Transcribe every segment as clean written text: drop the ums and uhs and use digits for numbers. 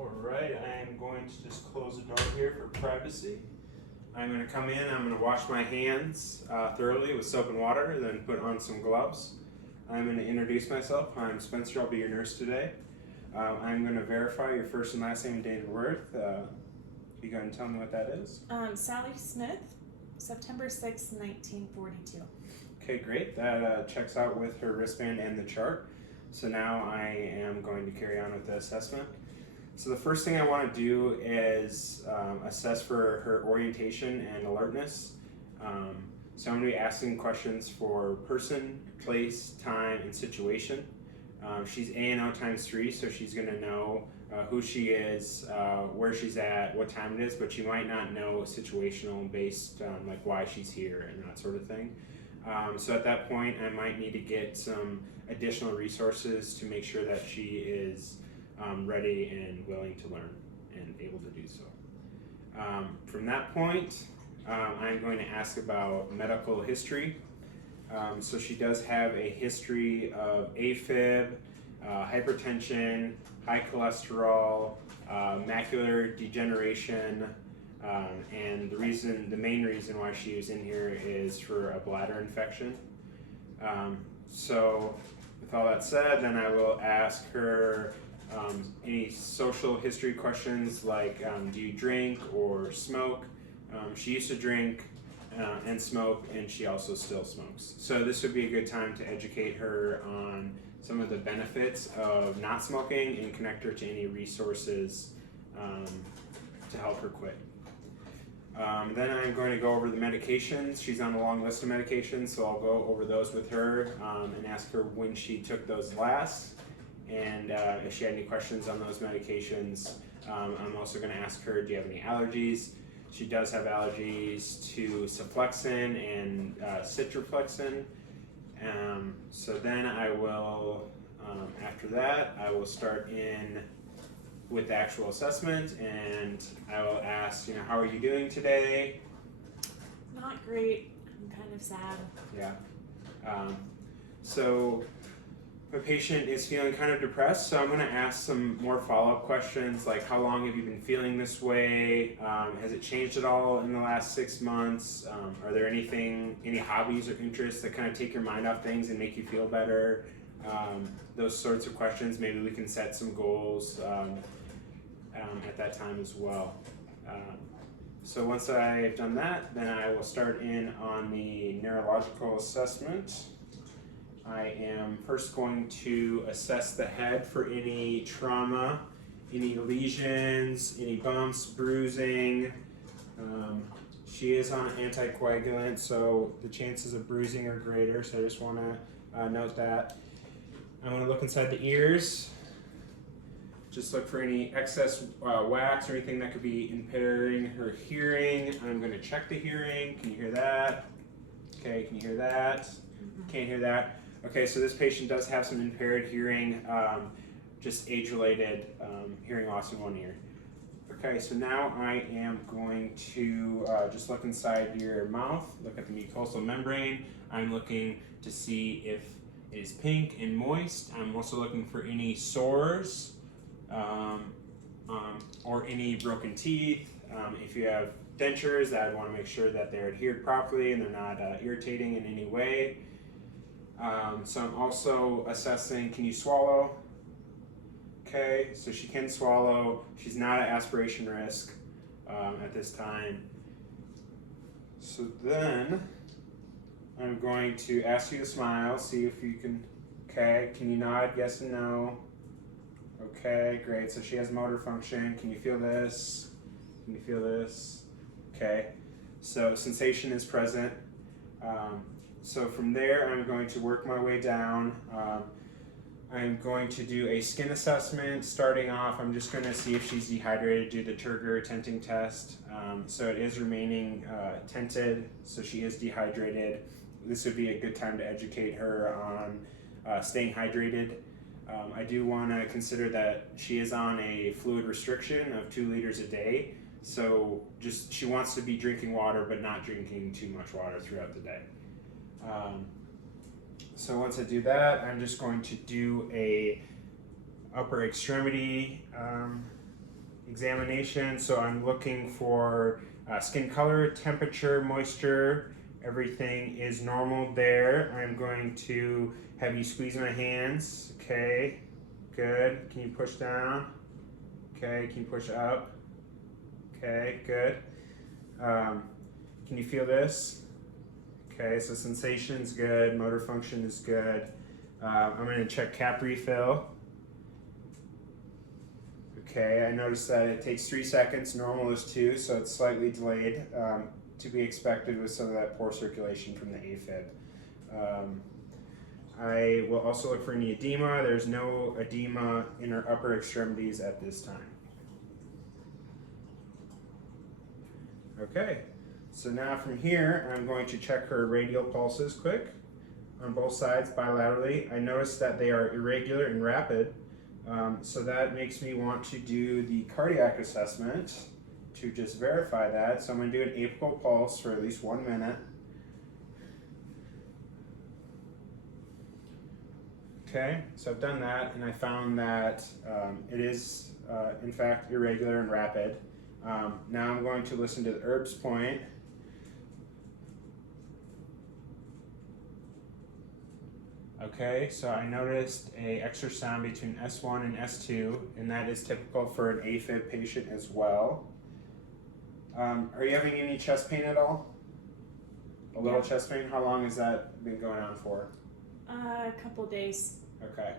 Alright, I am going to just close the door here for privacy. I'm going to come in, I'm going to wash my hands thoroughly with soap and water, then put on some gloves. I'm going to introduce myself. I'm Spencer, I'll be your nurse today. I'm going to verify your first and last name and date of birth. You go ahead and tell me what that is. Sally Smith, September 6, 1942. Okay, great. That checks out with her wristband and the chart. So now I am going to carry on with the assessment. So the first thing I want to do is assess for her orientation and alertness. So I'm going to be asking questions for person, place, time, and situation. She's A&O times 3, so she's going to know who she is, where she's at, what time it is, but she might not know situational based on like why she's here and that sort of thing. So at that point, I might need to get some additional resources to make sure that she is ready and willing to learn and able to do so. From that point, I'm going to ask about medical history. So she does have a history of AFib, hypertension, high cholesterol, macular degeneration, and the main reason why she was in here is for a bladder infection. So with all that said, then I will ask her any social history questions like do you drink or smoke? She used to drink and smoke, and she also still smokes. So this would be a good time to educate her on some of the benefits of not smoking and connect her to any resources to help her quit. Then I'm going to go over the medications. She's on a long list of medications, so I'll go over those with her and ask her when she took those last, and if she had any questions on those medications. I'm also going to ask her, do you have any allergies? She does have allergies to sulflexin and citroflexin. So then I will, after that, I will start in with the actual assessment, and I will ask, how are you doing today? Not great. I'm kind of sad. Yeah. So my patient is feeling kind of depressed, so I'm going to ask some more follow-up questions, like how long have you been feeling this way? Has it changed at all in the last 6 months? Are there any hobbies or interests that kind of take your mind off things and make you feel better? Those sorts of questions. Maybe we can set some goals at that time as well. So once I've done that, then I will start in on the neurological assessment. I am first going to assess the head for any trauma, any lesions, any bumps, bruising. She is on an anticoagulant, so the chances of bruising are greater, so I just want to note that. I'm going to look inside the ears. Just look for any excess wax or anything that could be impairing her hearing. I'm going to check the hearing. Can you hear that? Okay, can you hear that? Can't hear that. Okay, so this patient does have some impaired hearing, just age-related hearing loss in one ear. Okay, so now I am going to just look inside your mouth, look at the mucosal membrane. I'm looking to see if it is pink and moist. I'm also looking for any sores or any broken teeth. If you have dentures, I'd want to make sure that they're adhered properly and they're not irritating in any way. So I'm also assessing, can you swallow? Okay, so she can swallow. She's not at aspiration risk at this time. So then I'm going to ask you to smile, see if you can, okay, can you nod, yes and no? Okay, great, so she has motor function. Can you feel this? Can you feel this? Okay, so sensation is present. So from there, I'm going to work my way down. I'm going to do a skin assessment. Starting off, I'm just going to see if she's dehydrated, do the Turgor tenting test. So it is remaining tented, so she is dehydrated. This would be a good time to educate her on staying hydrated. I do want to consider that she is on a fluid restriction of 2 liters a day. So she wants to be drinking water, but not drinking too much water throughout the day. So once I do that, I'm just going to do a upper extremity examination. So I'm looking for skin color, temperature, moisture. Everything is normal there. I'm going to have you squeeze my hands. Okay, good. Can you push down? Okay, can you push up? Okay, good. Can you feel this? Okay, so sensation's good, motor function is good. I'm going to check cap refill. Okay, I noticed that it takes 3 seconds, normal is 2, so it's slightly delayed, to be expected with some of that poor circulation from the AFib. I will also look for any edema. There's no edema in her upper extremities at this time. Okay, so now from here, I'm going to check her radial pulses quick on both sides bilaterally. I notice that they are irregular and rapid, so that makes me want to do the cardiac assessment to just verify that. So I'm going to do an apical pulse for at least 1 minute. Okay, so I've done that, and I found that it is, in fact, irregular and rapid. Now I'm going to listen to the Erb's point. Okay, so I noticed a extra sound between S1 and S2, and that is typical for an AFib patient as well. Are you having any chest pain at all? A little chest pain? How long has that been going on for? A couple days. Okay.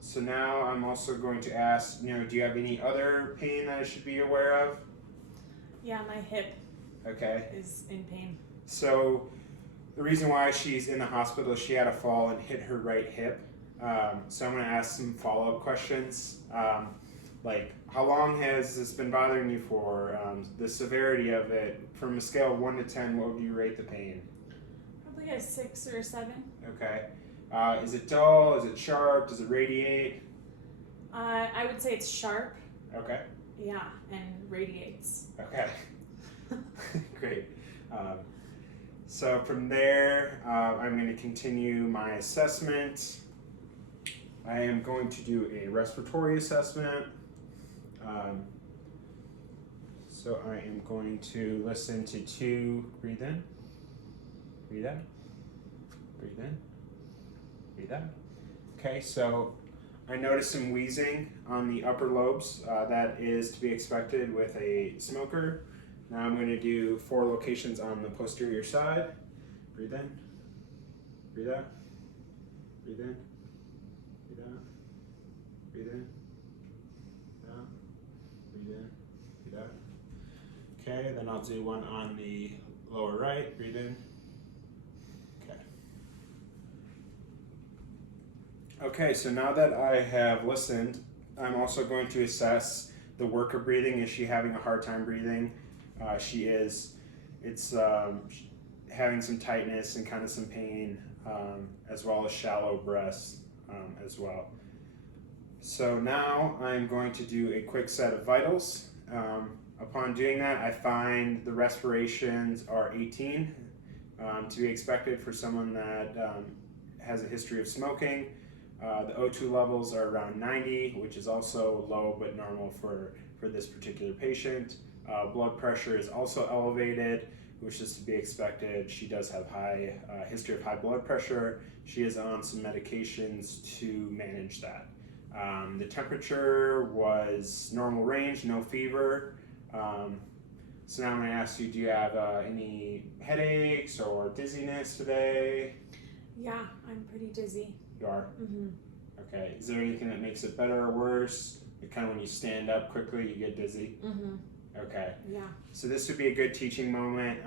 So now I'm also going to ask, do you have any other pain that I should be aware of? Yeah, my hip is in pain. So the reason why she's in the hospital is she had a fall and hit her right hip. So I'm going to ask some follow-up questions. Like, how long has this been bothering you for? The severity of it, from a scale of 1 to 10, what would you rate the pain? Probably a 6 or a 7. Okay. Is it dull? Is it sharp? Does it radiate? I would say it's sharp. Okay. Yeah, and radiates. Okay. Great. So from there, I'm going to continue my assessment. I am going to do a respiratory assessment. So I am going to listen to 2, breathe in, breathe out, breathe in, breathe out. Okay, so I noticed some wheezing on the upper lobes. That is to be expected with a smoker. Now I'm going to do 4 locations on the posterior side. Breathe in, breathe out, breathe in, breathe out, breathe in, out, breathe in, breathe out. Okay, then I'll do one on the lower right. Breathe in. Okay. Okay, so now that I have listened, I'm also going to assess the work of breathing. Is she having a hard time breathing? She is. It's having some tightness and kind of some pain, as well as shallow breaths as well. So now I'm going to do a quick set of vitals. Upon doing that, I find the respirations are 18, to be expected for someone that has a history of smoking. The O2 levels are around 90, which is also low but normal for this particular patient. Blood pressure is also elevated, which is to be expected. She does have high history of high blood pressure. She is on some medications to manage that. The temperature was normal range, no fever. So now I'm going to ask you, do you have any headaches or dizziness today? Yeah, I'm pretty dizzy. You are? Mm-hmm. Okay. Is there anything that makes it better or worse? Like kind of when you stand up quickly, you get dizzy? Mm-hmm. Okay. Yeah. So this would be a good teaching moment.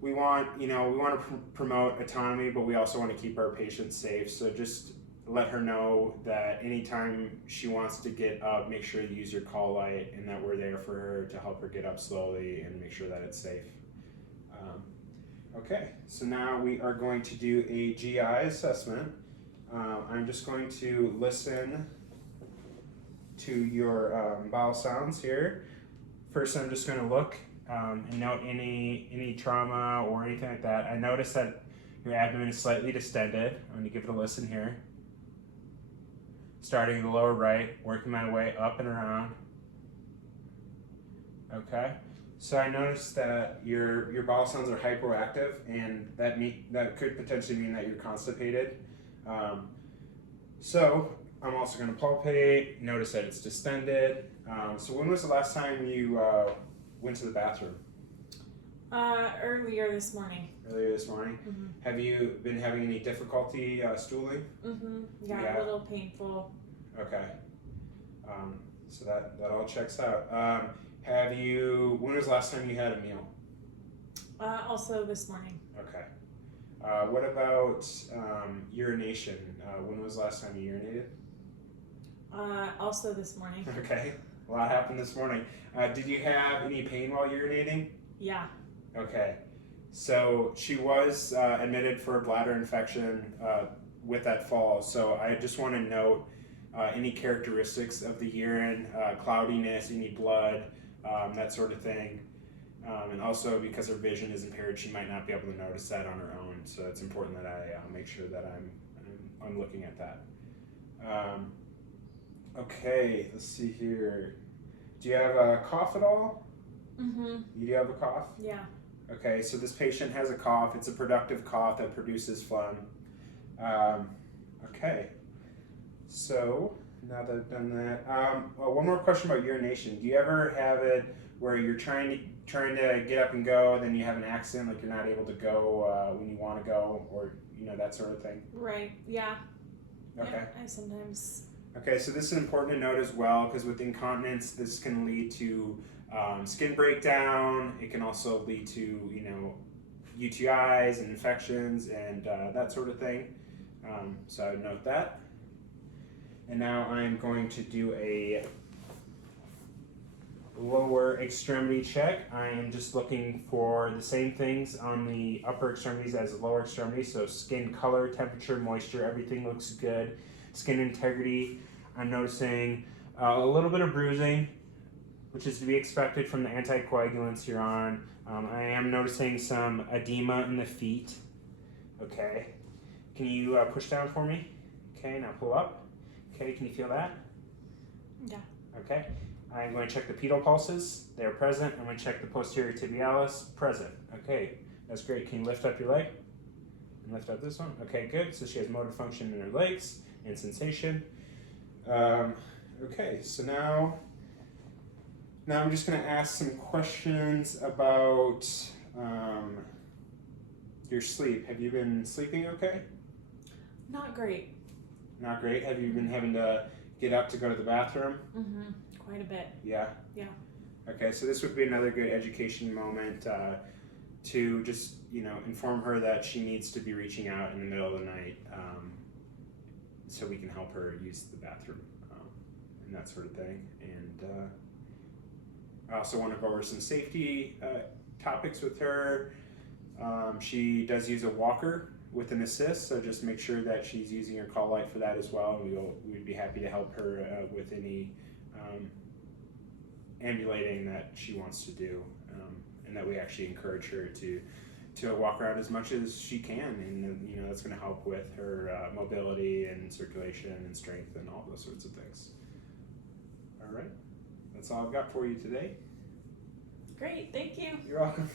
We want to promote autonomy, but we also want to keep our patients safe. So just let her know that anytime she wants to get up, make sure you use your call light and that we're there for her to help her get up slowly and make sure that it's safe. Okay, so now we are going to do a GI assessment. I'm just going to listen to your bowel sounds here. First, I'm just going to look and note any trauma or anything like that. I notice that your abdomen is slightly distended. I'm going to give it a listen here. starting in the lower right, working my way up and around. Okay. So I noticed that your bowel sounds are hypoactive, and that could potentially mean that you're constipated. So I'm also going to palpate. Notice that it's distended. So when was the last time you went to the bathroom? Earlier this morning. Earlier this morning. Mm-hmm. Have you been having any difficulty stooling? Mm-hmm. Yeah. A little painful. Okay. So that all checks out. When was the last time you had a meal? Also this morning. Okay. What about urination? When was the last time you urinated? Also this morning. Okay. A lot happened this morning. Did you have any pain while urinating? Yeah. Okay. So she was admitted for a bladder infection with that fall. So I just want to note any characteristics of the urine, cloudiness, any blood, that sort of thing. And also because her vision is impaired, she might not be able to notice that on her own. So it's important that I make sure that I'm looking at that. Okay, let's see here. Do you have a cough at all? Mm-hmm. You do have a cough? Yeah. Okay, so this patient has a cough. It's a productive cough that produces phlegm. Okay, so now that I've done that, one more question about urination. Do you ever have it where you're trying to get up and go, then you have an accident, like you're not able to go when you want to go, or that sort of thing? Right. Yeah. Okay. Yeah, I sometimes. Okay, so this is important to note as well, because with incontinence, this can lead to skin breakdown. It can also lead to UTIs and infections and that sort of thing. So I would note that. And now I'm going to do a lower extremity check. I am just looking for the same things on the upper extremities as the lower extremities. So skin color, temperature, moisture, everything looks good. Skin integrity, I'm noticing a little bit of bruising, which is to be expected from the anticoagulants you're on. I am noticing some edema in the feet. Okay. Can you push down for me? Okay, now pull up. Okay, can you feel that? Yeah. Okay. I'm going to check the pedal pulses. They're present. I'm going to check the posterior tibialis. Present. Okay, that's great. Can you lift up your leg? And lift up this one. Okay, good. So she has motor function in her legs and sensation. Okay, so now I'm just going to ask some questions about your sleep. Have you been sleeping okay? Not great. Not great. Have you been having to get up to go to the bathroom? Mm-hmm. Quite a bit. Yeah? Yeah. Okay, so this would be another good education moment to just, inform her that she needs to be reaching out in the middle of the night so we can help her use the bathroom and that sort of thing. And I also want to go over some safety topics with her. She does use a walker with an assist, so just make sure that she's using her call light for that as well. We'd be happy to help her with any ambulating that she wants to do, and that we actually encourage her to walk around as much as she can, and that's going to help with her mobility and circulation and strength and all those sorts of things. All right, that's all I've got for you today. Great, thank you. You're welcome.